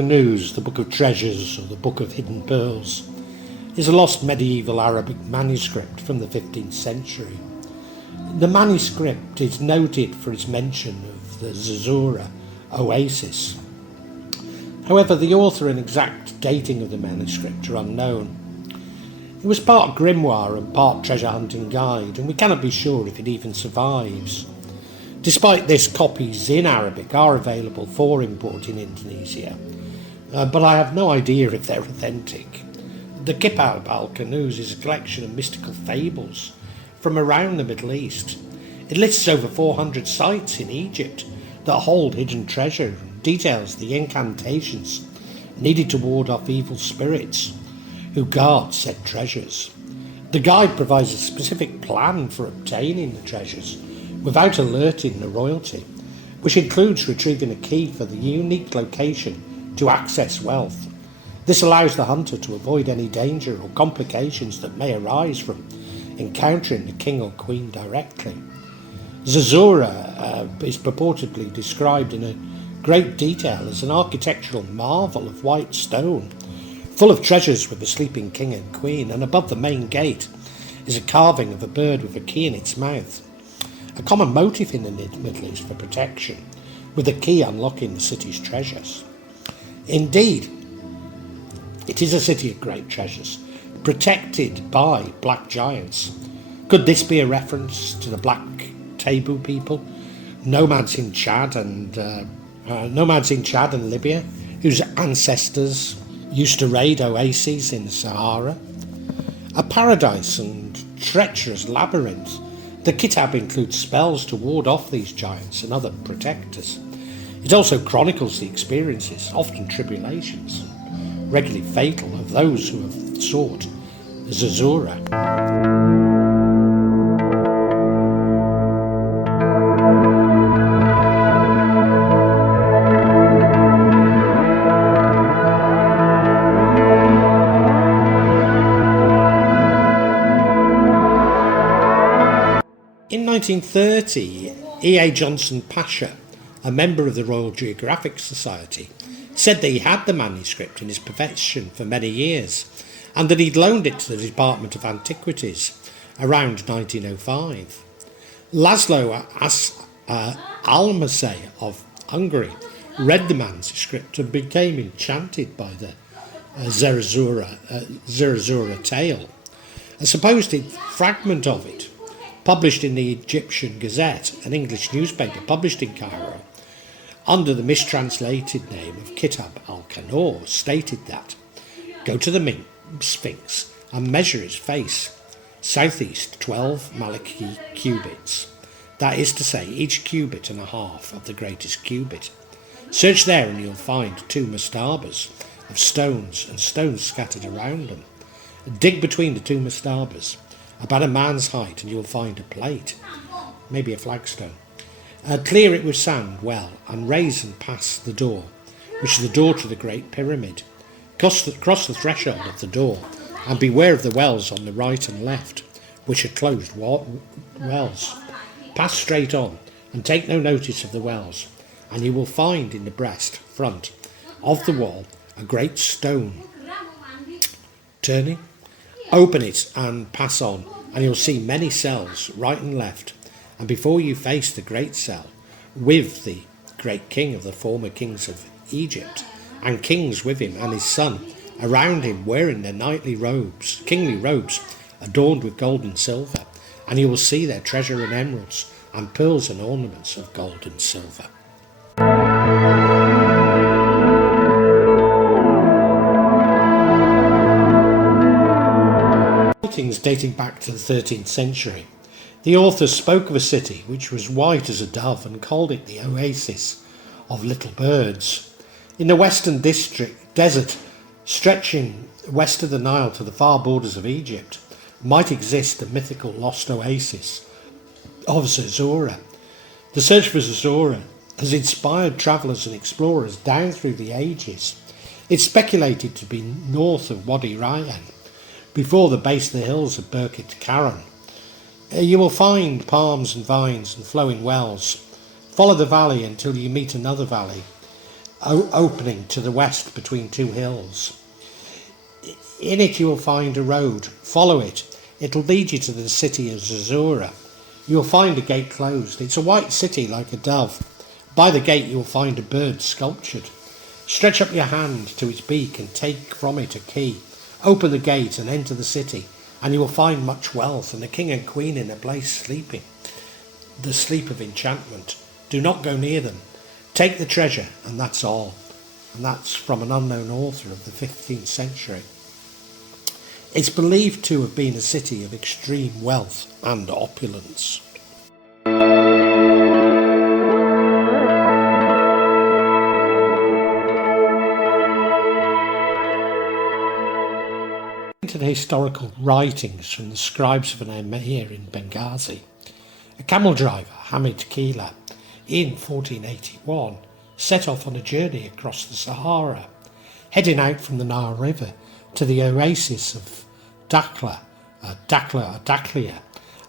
Kanuz, the Book of Treasures, or the Book of Hidden Pearls, is a lost medieval Arabic manuscript from the 15th century. The manuscript is noted for its mention of the Zerzura oasis. However, the author and exact dating of the manuscript are unknown. It was part grimoire and part treasure hunting guide, and we cannot be sure if it even survives. Despite this, copies in Arabic are available for import in Indonesia, but I have no idea if they're authentic. The Kitab al Kanuz is a collection of mystical fables from around the Middle East. It lists over 400 sites in Egypt that hold hidden treasure and details the incantations needed to ward off evil spirits who guard said treasures. The guide provides a specific plan for obtaining the treasures without alerting the royalty, which includes retrieving a key for the unique location to access wealth. This allows the hunter to avoid any danger or complications that may arise from encountering the king or queen directly. Zerzura is purportedly described in a great detail as an architectural marvel of white stone, full of treasures with the sleeping king and queen, and above the main gate is a carving of a bird with a key in its mouth, a common motif in the Middle East for protection, with the key unlocking the city's treasures. Indeed, it is a city of great treasures, protected by black giants. Could this be a reference to the Black Taboo people, nomads in Chad and Libya, whose ancestors used to raid oases in the Sahara? A paradise and treacherous labyrinth, the Kitāb includes spells to ward off these giants and other protectors. It also chronicles the experiences, often tribulations, regularly fatal, of those who have sought Zerzura. In 1930, E.A. Johnson Pasha, a member of the Royal Geographic Society, said that he had the manuscript in his possession for many years and that he'd loaned it to the Department of Antiquities around 1905. Laszlo Almasay of Hungary read the manuscript and became enchanted by the Zerzura tale. A supposed fragment of it, published in the Egyptian Gazette, an English newspaper published in Cairo, under the mistranslated name of Kitab al Kanuz, stated that, "Go to the Sphinx and measure its face, southeast 12 Maliki cubits, that is to say, each cubit and a half of the greatest cubit. Search there and you'll find 2 mastabas of stones and stones scattered around them. Dig between the 2 mastabas, about a man's height, and you'll find a plate, maybe a flagstone. Clear it with sand well, and raise and pass the door, which is the door to the Great Pyramid. Cross the threshold of the door, and beware of the wells on the right and left, which are closed wells. Pass straight on, and take no notice of the wells, and you will find in the breast front of the wall a great stone. Turning, open it and pass on, and you'll see many cells right and left, and before you face the great cell, with the great king of the former kings of Egypt, and kings with him and his son around him, wearing their kingly robes adorned with gold and silver, and you will see their treasure and emeralds and pearls and ornaments of gold and silver." Writings dating back to the 13th century, the author spoke of a city which was white as a dove and called it the oasis of little birds. In the western desert, stretching west of the Nile to the far borders of Egypt, might exist the mythical lost oasis of Zerzura. The search for Zerzura has inspired travellers and explorers down through the ages. It's speculated to be north of Wadi Rayyan, before the base of the hills of Birkit Karen. You will find palms and vines and flowing wells. Follow the valley until you meet another valley. opening to the west between two hills. In it you will find a road. Follow it. It'll lead you to the city of Zerzura. You'll find a gate closed. It's a white city like a dove. By the gate you'll find a bird sculptured. Stretch up your hand to its beak and take from it a key. Open the gate and enter the city, and you will find much wealth and the king and queen in a place sleeping. The sleep of enchantment. Do not go near them. Take the treasure, and that's all. And that's from an unknown author of the 15th century. It's believed to have been a city of extreme wealth and opulence. Into the historical writings from the scribes of an emir in Benghazi, a camel driver, Hamid Kila, in 1481, set off on a journey across the Sahara, heading out from the Nile River to the oasis of Daklia,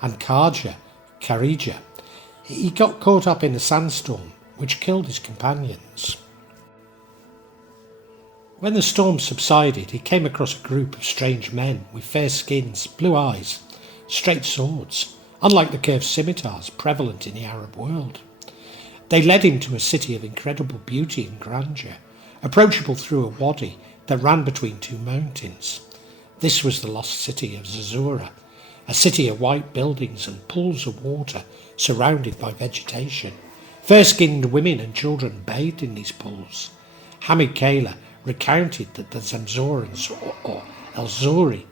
and Kharija. He got caught up in a sandstorm, which killed his companions. When the storm subsided, he came across a group of strange men with fair skins, blue eyes, straight swords, unlike the curved scimitars prevalent in the Arab world. They led him to a city of incredible beauty and grandeur, approachable through a wadi that ran between two mountains. This was the lost city of Zerzura, a city of white buildings and pools of water surrounded by vegetation. Fair-skinned women and children bathed in these pools. Hamid Kala recounted that the Zamzorans, or El-Zuri,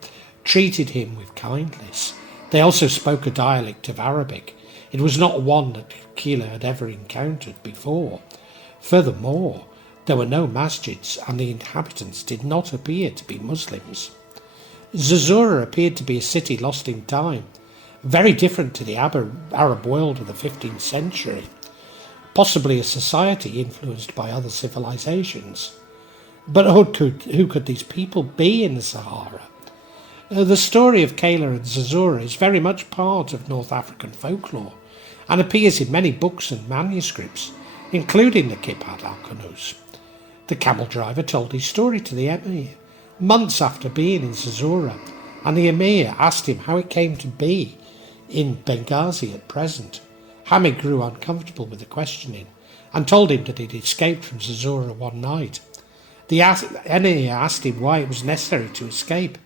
treated him with kindness. They also spoke a dialect of Arabic. It was not one that Kila had ever encountered before. Furthermore, there were no masjids, and the inhabitants did not appear to be Muslims. Zerzura appeared to be a city lost in time, very different to the Arab world of the 15th century, possibly a society influenced by other civilizations. But who could these people be in the Sahara? The story of Kala and Zerzura is very much part of North African folklore and appears in many books and manuscripts, including the Kitab al Kanuz. The camel driver told his story to the emir months after being in Zerzura, and the emir asked him how it came to be in Benghazi at present. Hamid grew uncomfortable with the questioning and told him that he'd escaped from Zerzura one night. The emir asked him why it was necessary to escape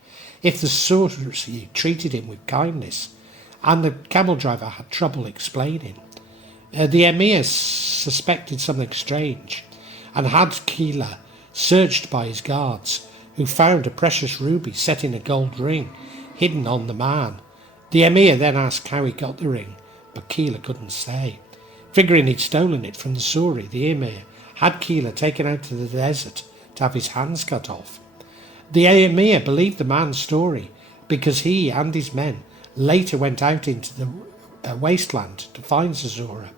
if the sorcery treated him with kindness, and the camel driver had trouble explaining. The emir suspected something strange and had Kila searched by his guards, who found a precious ruby set in a gold ring hidden on the man. The emir then asked how he got the ring, but Kila couldn't say. Figuring he'd stolen it from the Suri, the emir had Kila taken out to the desert to have his hands cut off. The emir believed the man's story because he and his men later went out into the wasteland to find Zerzura,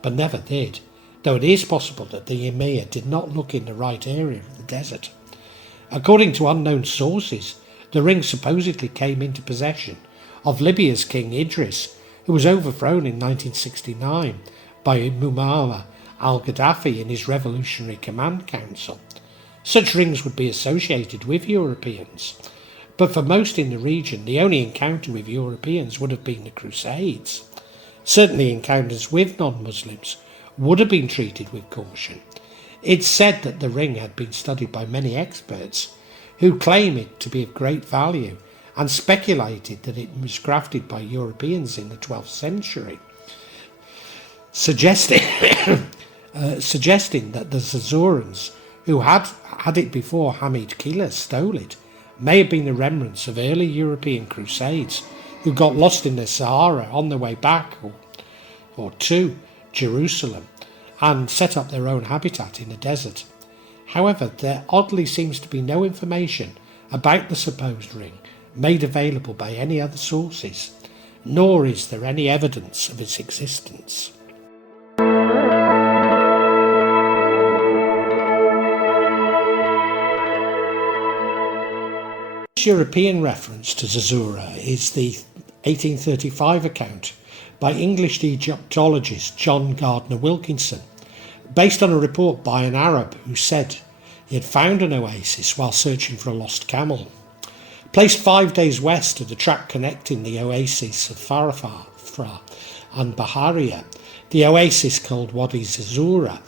but never did, though it is possible that the emir did not look in the right area of the desert. According to unknown sources, the ring supposedly came into possession of Libya's King Idris, who was overthrown in 1969 by Muammar al-Gaddafi in his Revolutionary Command Council. Such rings would be associated with Europeans, but for most in the region, the only encounter with Europeans would have been the Crusades. Certainly encounters with non-Muslims would have been treated with caution. It's said that the ring had been studied by many experts who claim it to be of great value and speculated that it was crafted by Europeans in the 12th century, suggesting that the Zerzurans, who had it before Hamid Kila stole it, may have been the remnants of early European crusades who got lost in the Sahara on their way back or to Jerusalem and set up their own habitat in the desert. However, there oddly seems to be no information about the supposed ring made available by any other sources, nor is there any evidence of its existence. The European reference to Zerzura is the 1835 account by English Egyptologist John Gardner Wilkinson, based on a report by an Arab who said he had found an oasis while searching for a lost camel. Placed 5 days west of the track connecting the oasis of Farafra and Baharia, the oasis called Wadi Zerzura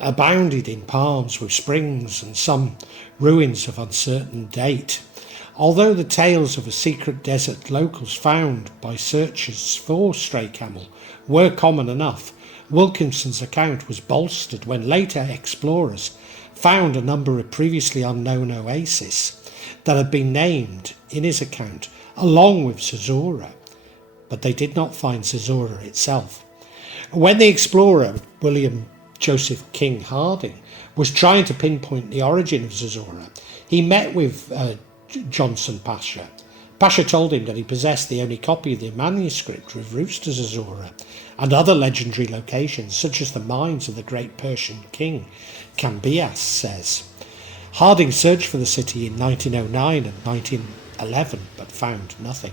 abounded in palms with springs and some ruins of uncertain date. Although the tales of a secret desert locals found by searchers for stray camel were common enough, Wilkinson's account was bolstered when later explorers found a number of previously unknown oases that had been named in his account, along with Zerzura, but they did not find Zerzura itself. When the explorer William Joseph King Harding was trying to pinpoint the origin of Zerzura, he met with Johnson Pasha. Pasha told him that he possessed the only copy of the manuscript with routes to Zerzura and other legendary locations, such as the mines of the great Persian king Cambyas says. Harding searched for the city in 1909 and 1911 but found nothing.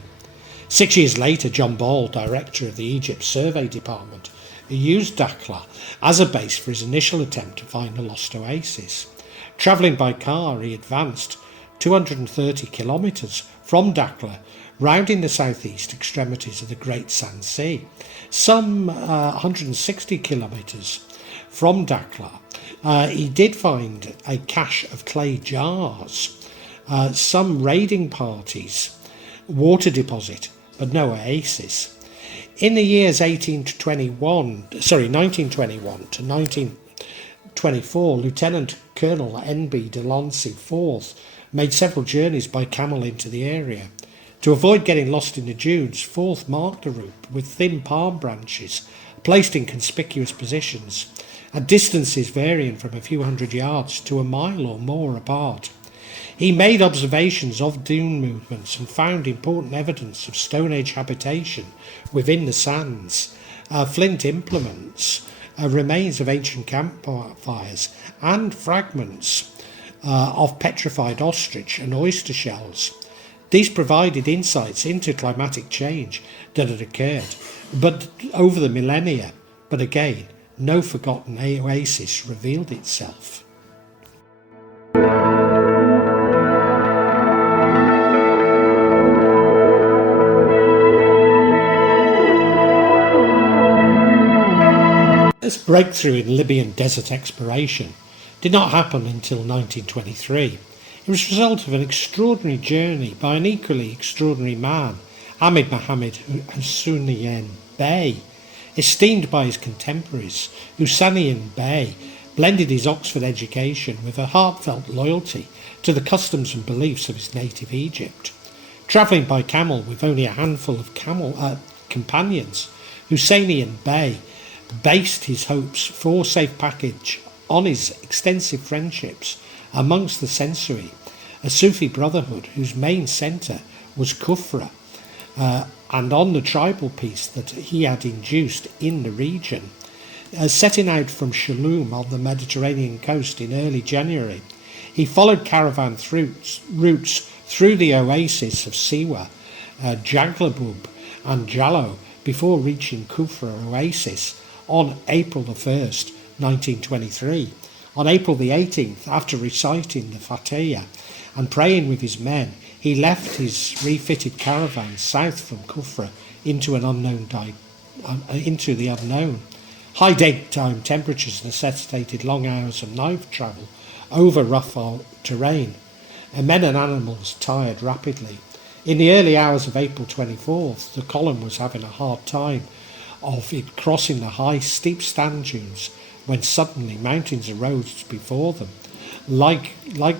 6 years later, John Ball, director of the Egypt Survey Department, used Dakhla as a base for his initial attempt to find the lost oasis. Travelling by car, he advanced 230 kilometres from Dakhla, rounding the southeast extremities of the Great Sand Sea. Some 160 kilometres from Dakhla, he did find a cache of clay jars, some raiding parties, water deposit, but no oasis. In the years 1921 to 1924, Lieutenant Colonel N.B. Delancey IV made several journeys by camel into the area. To avoid getting lost in the dunes, Forth marked the route with thin palm branches placed in conspicuous positions at distances varying from a few hundred yards to a mile or more apart. He made observations of dune movements and found important evidence of Stone Age habitation within the sands, flint implements, remains of ancient campfires, and fragments of petrified ostrich and oyster shells. These provided insights into climatic change that had occurred but over the millennia, but again, no forgotten oasis revealed itself. This breakthrough in Libyan desert exploration did not happen until 1923. It was the result of an extraordinary journey by an equally extraordinary man, Ahmed Mohammed Husseinian Bey. Esteemed by his contemporaries, Husseinian Bey blended his Oxford education with a heartfelt loyalty to the customs and beliefs of his native Egypt. Travelling by camel with only a handful of companions, Husseinian Bey based his hopes for safe passage on his extensive friendships amongst the Sensory, a Sufi brotherhood whose main centre was Kufra, and on the tribal peace that he had induced in the region. Setting out from Shalom on the Mediterranean coast in early January, he followed caravan routes through the oases of Siwa, Jaglabub and Jallo before reaching Kufra Oasis on April the 1st, 1923. On April the 18th, after reciting the Fatiha and praying with his men, he left his refitted caravan south from Kufra into the unknown. High daytime temperatures necessitated long hours of night travel over rough terrain, and men and animals tired rapidly. In the early hours of April 24th, the column was having a hard time of it crossing the high, steep sand dunes when suddenly mountains arose before them, like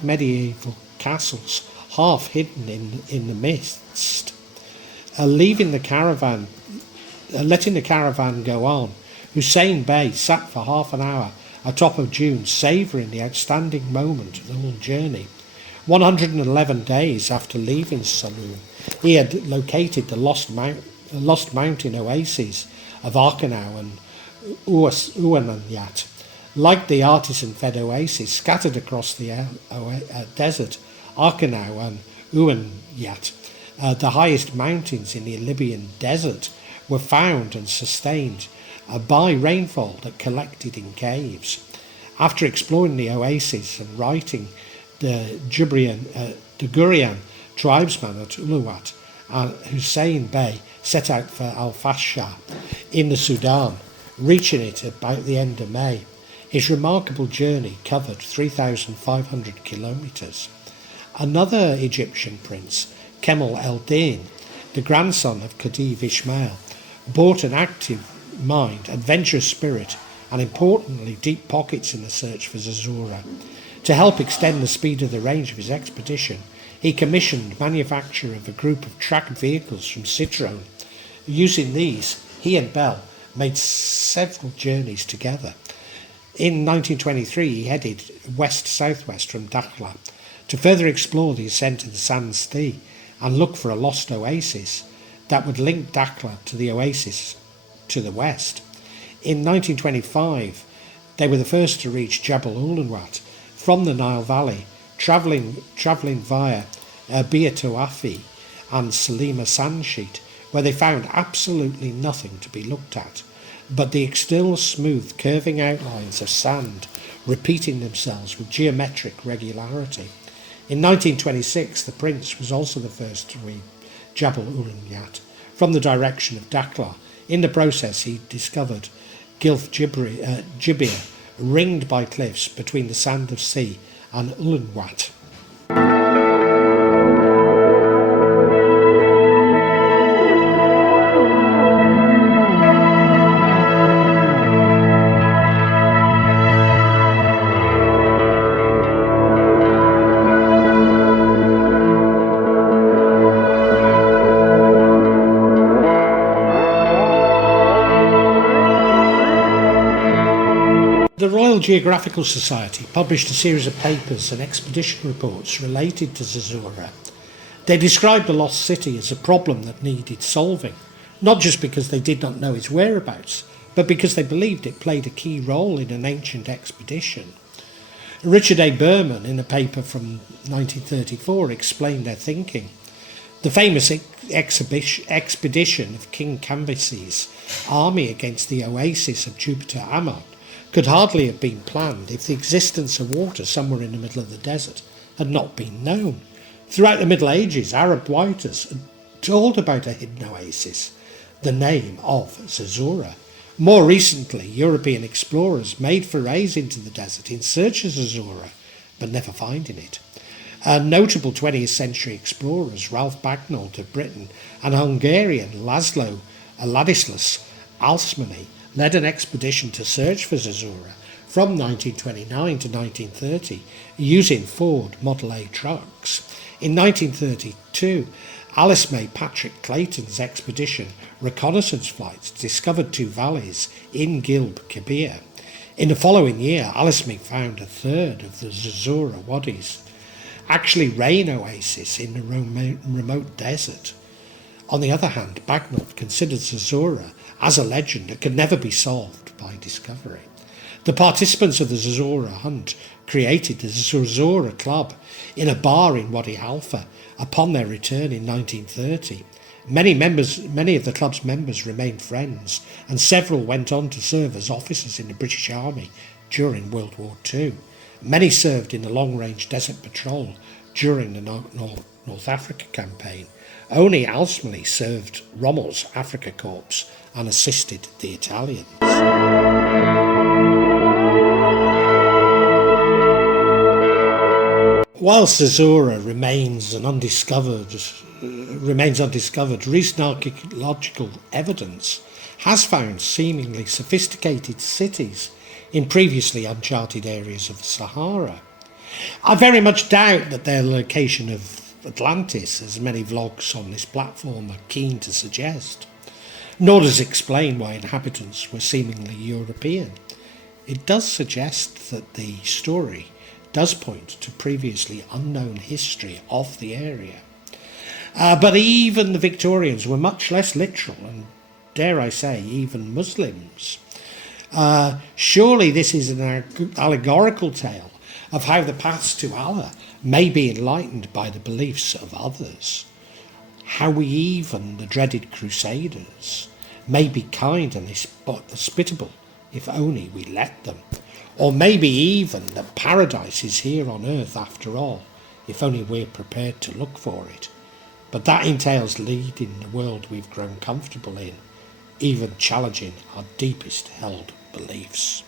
medieval castles, half hidden in the mist. Letting the caravan go on, Hussein Bey sat for half an hour atop of dunes, savouring the outstanding moment of the whole journey. 111 days after leaving Saloon, he had located the lost mountain oases of Arkanau and Uananyat. Like the artisan-fed oases scattered across the desert, Arkanau and Uananyat, the highest mountains in the Libyan desert, were found and sustained by rainfall that collected in caves. After exploring the oasis and writing, the Gurian tribesman at Uluwat, Hussein Bey, set out for Al-Fasher in the Sudan, reaching it about the end of May. His remarkable journey covered 3,500 kilometres. Another Egyptian prince, Kemal el-Din, the grandson of Khedive Ismail, brought an active mind, adventurous spirit, and importantly deep pockets in the search for Zerzura. To help extend the speed of the range of his expedition, he commissioned manufacture of a group of tracked vehicles from Citroën. Using these, he and Bell made several journeys together. In 1923, he headed west-southwest from Dakhla to further explore the ascent of the Sandstea and look for a lost oasis that would link Dakhla to the oasis to the west. In 1925, they were the first to reach Jabal Uluwat from the Nile Valley, travelling via Biatoafi and Salima Sandsheet, where they found absolutely nothing to be looked at, but the external smooth curving outlines of sand repeating themselves with geometric regularity. In 1926, the prince was also the first to reach Jabal Uluwat from the direction of Dakhla. In the process, he discovered Gilf Jibir, ringed by cliffs between the Sand of Sea and Uluwat. The Royal Geographical Society published a series of papers and expedition reports related to Zerzura. They described the lost city as a problem that needed solving, not just because they did not know its whereabouts, but because they believed it played a key role in an ancient expedition. Richard A. Berman, in a paper from 1934, explained their thinking. The famous expedition of King Cambyses' army against the oasis of Jupiter Ammon could hardly have been planned if the existence of water somewhere in the middle of the desert had not been known. Throughout the Middle Ages, Arab writers had told about a hidden oasis, the name of Zerzura. More recently, European explorers made forays into the desert in search of Zerzura, but never finding it. Notable 20th century explorers, Ralph Bagnold of Britain and Hungarian Laszlo Ladislas Alsmany, led an expedition to search for Zerzura from 1929 to 1930 using Ford Model A trucks. In 1932, Alice May Patrick Clayton's expedition reconnaissance flights discovered two valleys in Gilb Kebir. In the following year, Alice May found a third of the Zerzura wadis, actually rain oasis in the remote desert. On the other hand, Bagnold considered Zerzura as a legend that could never be solved by discovery. The participants of the Zerzura hunt created the Zerzura Club in a bar in Wadi Halfa upon their return in 1930. Many of the club's members remained friends, and several went on to serve as officers in the British Army during World War II. Many served in the long-range desert patrol during the North Africa campaign. Only Alsmany served Rommel's Africa Corps and assisted the Italians. Whilst Zerzura remains undiscovered, recent archaeological evidence has found seemingly sophisticated cities in previously uncharted areas of the Sahara. I very much doubt that their location of Atlantis, as many vlogs on this platform are keen to suggest, nor does it explain why inhabitants were seemingly European. It does suggest that the story does point to previously unknown history of the area. But even the Victorians were much less literal, and dare I say, even Muslims. Surely this is an allegorical tale of how the paths to Allah may be enlightened by the beliefs of others. How even the dreaded Crusaders may be kind and hospitable if only we let them. Or maybe even that paradise is here on earth after all, if only we're prepared to look for it. But that entails leading the world we've grown comfortable in, even challenging our deepest held beliefs.